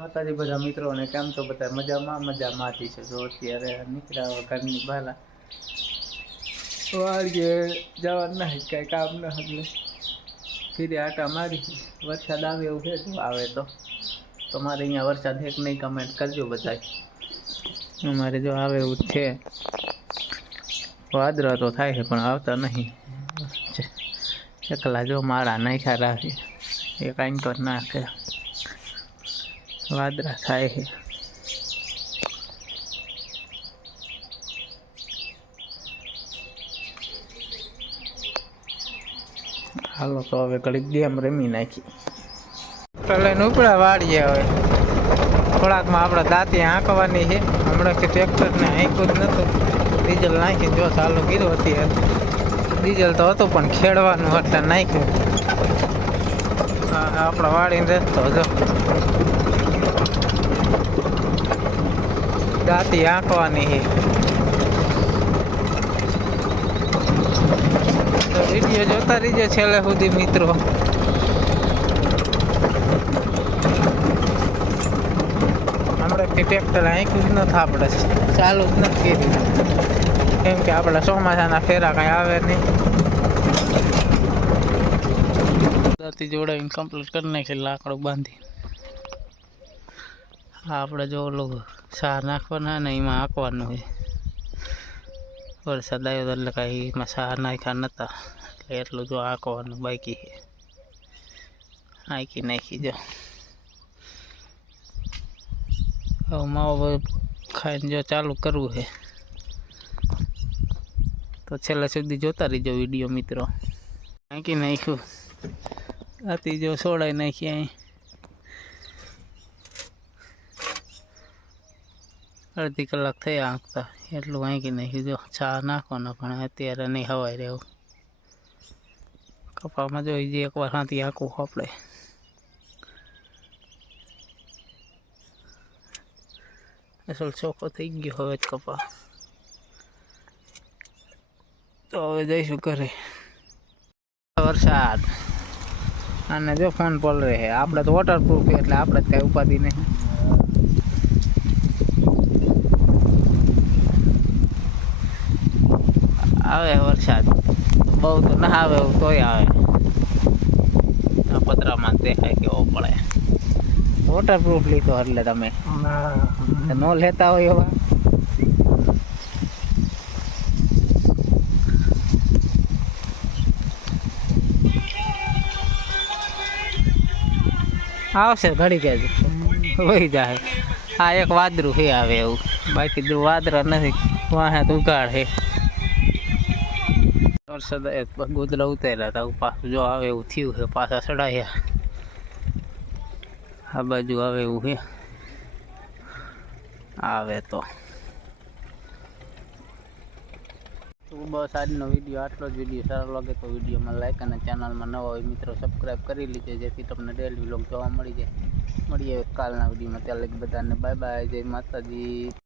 માતાજી બધા મિત્રોને કેમ તો બધા મજામાંથી છે. જો અત્યારે નીકળ્યા ઘરની બહાર વાળીએ જવાનું નહીં, કાંઈ કામ ન એટલે ફીરે આટા મારી. વરસાદ આવે એવું છે, જો આવે તો તમારે અહીંયા વરસાદ એક નહીં કમેન્ટ કરજો બધા. અમારે જો આવે એવું છે, વાદળા તો થાય છે પણ આવતા નહીં. એકલા જો માળા નાખ્યા રાખે એ કાંઈ તો નાખે, વાદળા થાય છે. હાલો તો હવે ઘડીક ગેમ રમી નાખી. લઈને ઉપડા વાળીએ. હવે થોડાકમાં આપણે દાંતી હાંકવાની છે. હમણાં કે ટ્રેક્ટરને હાંક્યું જ નહોતું, ડીઝલ નાખી જો ચાલુ કર્યું હતી. ડીઝલ તો હતું પણ ખેડવાનું એટલે નાખ્યું. આપણે વાળીને રસ્તો જો દાંતી હાંકવાની છે. તો વિડીયો જોતા રહીજો છેલ્લે સુધી મિત્રો. હમણાંથી ટ્રેક્ટર હાંક્યું જ નથી, આપણે ચાલુ જ નથી કરી, કેમ કે આપણે ચોમાસાના ફેરા કાંઈ આવે નહીં. દાંતી જોડાવીને કમ્પ્લીટ કરી નાખી, લાકડું બાંધી. હા, આપણે જો ઓલું સાર નાખવાના ને એમાં હાંકવાનું હોય. વરસાદ આવ્યો એટલે કાંઈ એમાં સાર નાખ્યા નહોતા, એટલે એટલું જો હાંકવાનું બાકી છે. હાંકી નાખી જો. હવે માવો ખાઈને જો ચાલુ કરવું છે, તો છેલ્લે સુધી જોતા રહીજો વિડીયો મિત્રો. હાંકી નાખ્યું, આથી જો સોડાઈ નાખી. અહીં અડધી કલાક થયા હાંકતા, એટલું હાંકી નાખ્યું. જો ચા નાખવાનો પણ અત્યારે નહીં હવાય રહેવું. કપામાં જોઈ જે એકવાર હાથી હાંકવું આપણે. અસલ ચોખ્ખો થઈ ગયો હવે જ કપા. તો હવે જઈશું ઘરે. વરસાદ અને જો ફોન પર રહે. આપણે તો વોટરપ્રૂફ છે એટલે આપણે જ કાંઈ ઉપાધિ નહીં. આવે વરસાદ, બહુ તો ના આવે એવું તોય આવે. આ પતરામાં દેખાય કેવો પડે. વોટરપ્રૂફ લીધો એટલે તમે ન લેતા હોય એવા. આવશે ઘડી કે વહી જાય. આ એક વાદળું છે આવે એવું, બાકી વાદળા નથી. વાહે તો ઉગાડ છે. વરસાદ ગોદડા ઉતાર્યા હતા, પાછું જો આવે એવું થયું છે. પાછા ચડાયા આ બાજુ આવે એવું છે. આવે તો બસ આજનો વિડીયો આટલો જ. વિડીયો સારો લાગે તો વિડીયોમાં લાઈક અને ચેનલમાં નવા હોય મિત્રો સબસ્ક્રાઈબ કરી લીધે, જેથી તમને ડેલી વ્લોગ જોવા મળી જાય. મળીએ કાલના વિડીયોમાં. ત્યાં લગી બધાને બાય બાય, જય માતાજી.